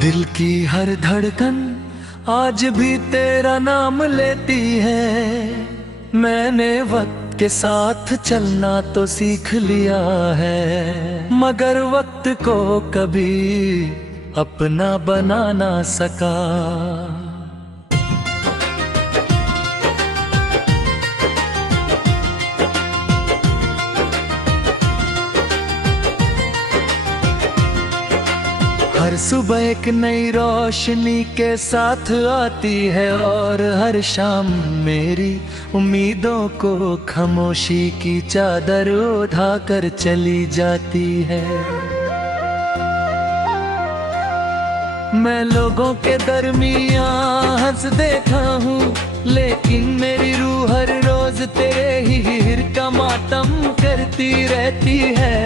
दिल की हर धड़कन आज भी तेरा नाम लेती है। मैंने वक्त के साथ चलना तो सीख लिया है, मगर वक्त को कभी अपना बना ना सका। हर सुबह एक नई रोशनी के साथ आती है और हर शाम मेरी उम्मीदों को खामोशी की चादर ओढ़ा कर चली जाती है। मैं लोगों के दरमियां हंस देखा हूँ, लेकिन मेरी रूह हर रोज तेरे ही हिर का मातम करती रहती है।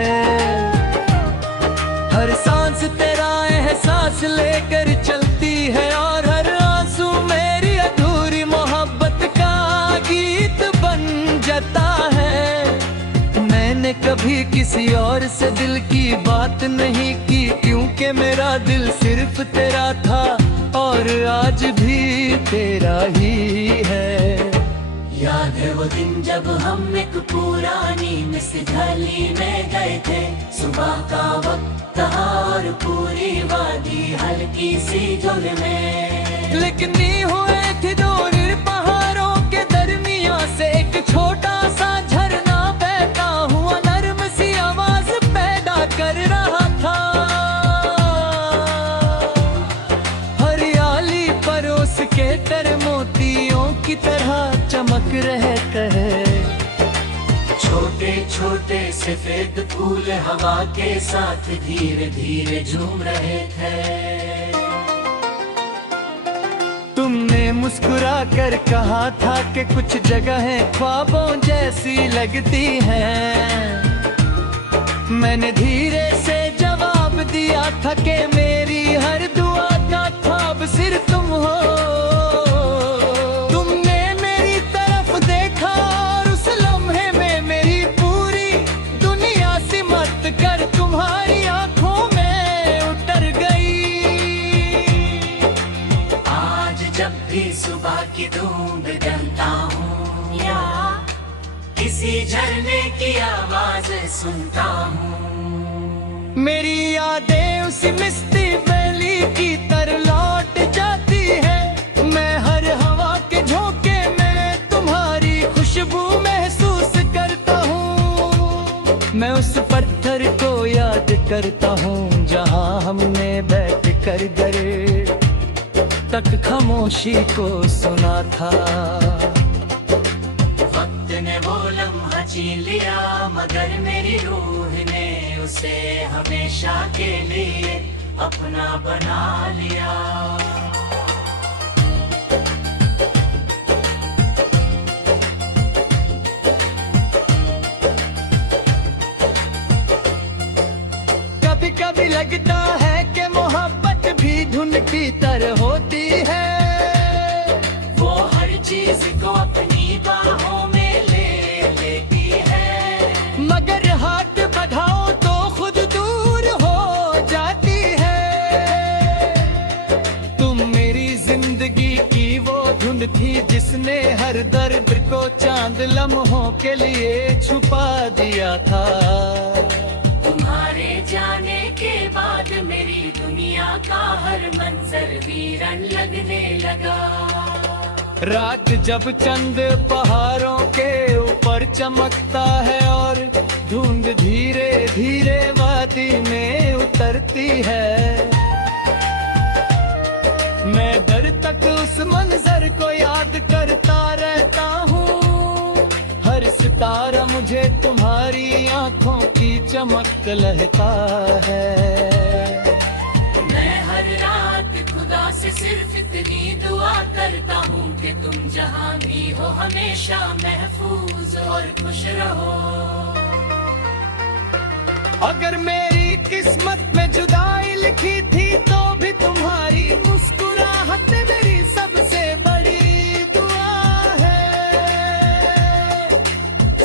हर सांस तेरा एहसास लेकर चलती है और हर आंसू मेरी अधूरी मोहब्बत का गीत बन जाता है। मैंने कभी किसी और से दिल की बात नहीं की, क्योंकि मेरा दिल सिर्फ तेरा था और आज भी तेरा ही है। याद है वो दिन जब हम एक पुरानी मिसगाली में गए थे। सुबह का वक्त था और पूरी वादी हल्की सी धुन में, लेकिन नहीं हुए थे दूर पहाड़ों के दरमिया से एक छोटा सा झरना बहता हुआ नर्म सी आवाज पैदा कर रहा था। हरियाली परोस के तर मोतियों की तरह चमक रहे कहे। छोटे छोटे सफेद फूल हवा के साथ धीरे धीरे झूम रहे थे। तुमने मुस्कुरा कर कहा था कि कुछ जगहें ख्वाबों जैसी लगती हैं। मैंने धीरे से जवाब दिया था कि मेरी हर दुआ का ख्वाब सिर्फ तुम हो। सुबह की धूप जलता हूँ या किसी झरने की आवाज सुनता हूँ, मेरी यादें उसी मिस्टी वैली की तरह लौट जाती है। मैं हर हवा के झोंके में तुम्हारी खुशबू महसूस करता हूँ। मैं उस पत्थर को याद करता हूँ जहाँ हमने बैठ कर गए तक खामोशी को सुना था। वक्त ने वो लम्हा छीन लिया, मगर मेरी रूह ने उसे हमेशा के लिए अपना बना लिया। कभी कभी लगता है कि मोहब्बत भी धुन की तरह होती है। वो हर चीज को अपनी बाहों में ले लेती है, मगर हाथ बढ़ाओ तो खुद दूर हो जाती है। तुम मेरी जिंदगी की वो धुन थी जिसने हर दर्द को चांद लम्हों के लिए छुपा दिया था। तुम्हारे जाने के बाद मेरी दुनिया का हर मंजर वीरन लगने लगा। रात जब चंद पहाड़ों के ऊपर चमकता है और धुंध धीरे धीरे वादी में उतरती है, मैं दर तक उस मंजर को याद करता रहता हूँ। हर सितारा मुझे तुम्हारी आंखों की चमक लहता है। मैं हर रात खुदा से सिर्फ इतनी दुआ करता हूँ कि तुम जहाँ भी हो हमेशा महफूज और खुश रहो। अगर मेरी किस्मत में जुदाई लिखी थी तो भी तुम्हारी मुस्कुराहट मेरी सबसे बड़ी दुआ है।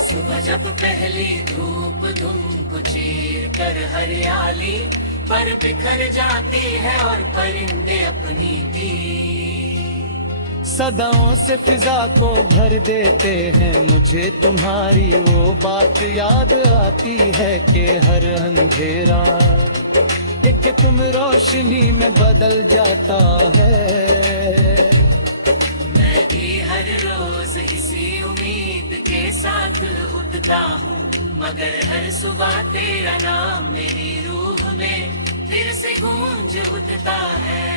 सुबह जब पहली धूप तुमको चीर कर हरियाली पर बिखर जाती है और परिंदे अपनी तीर। सदाओं से फिजा को भर देते हैं, मुझे तुम्हारी वो बात याद आती है कि हर अंधेरा एक तुम रोशनी में बदल जाता है। मैं भी हर रोज इसी उम्मीद के साथ उठता हूँ, मगर हर सुबह तेरा नाम मेरी रूह में फिर से गूंज उठता है।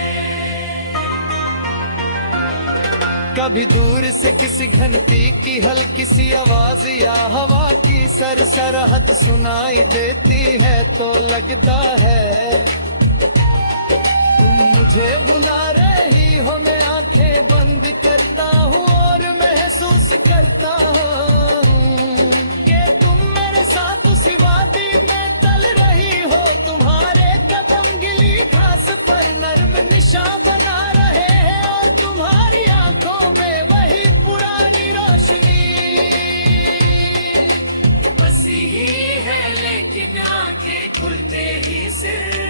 कभी दूर से किसी घंटी की हल्की सी आवाज या हवा की सरसराहट सुनाई देती है तो लगता है तुम मुझे बुला रही हो। मैं आंखें बंद करता हूँ और महसूस करता हूँ कि तुम मेरे साथ उसी वादी में चल रही हो। तुम्हारे कदम गिली घास पर नर्म निशान बना रहे हैं और तुम्हारी आंखों में वही पुरानी रोशनी बसी ही है, लेकिन आंखें खुलते ही सिर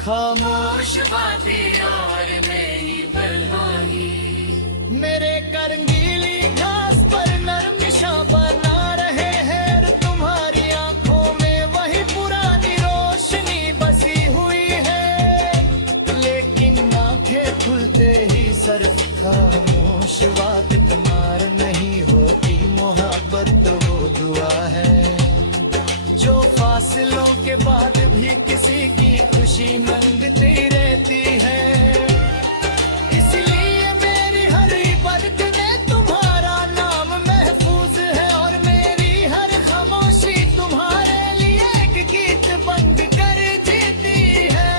खामोश वादी और मेरी बलवाही। मेरे करंगीली घास पर नरम निशान बना रहे हैं और तुम्हारी आंखों में वही पुरानी रोशनी बसी हुई है, लेकिन आंखें खुलते ही सिर्फ खामोश बात तुम्हार नहीं होती। मोहब्बत वो दुआ है जो फासलों के बाद भी किसी की खुशी मांगती रहती है। इसलिए मेरी हर इबादत में तुम्हारा नाम महफूज है और मेरी हर खामोशी तुम्हारे लिए एक गीत बंद कर जीती है।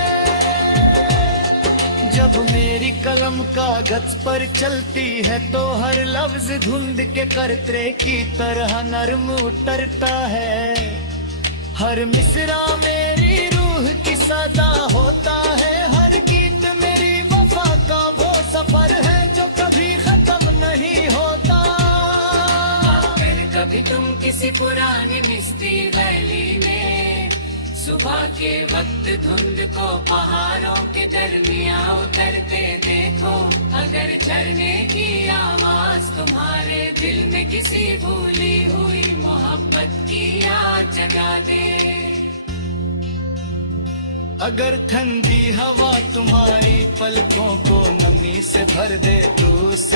जब मेरी कलम कागज पर चलती है तो हर लफ्ज धुंध के करतरे की तरह नरम उतरता है। हर मिसरा मेरी रूह की सदा होता है, हर गीत मेरी वफा का वो सफर है जो कभी खत्म नहीं होता। फिर कभी तुम किसी पुरानी मिस्टी वैली में सुबह के वक्त धुंध को पहाड़ों के दरमियां उतरते देखो, अगर झरने की आवाज तुम्हारे दिल में किसी भूली हुई मोहब्बत की याद जगा दे। अगर ठंडी हवा तुम्हारी पलकों को नमी से भर दे तो उस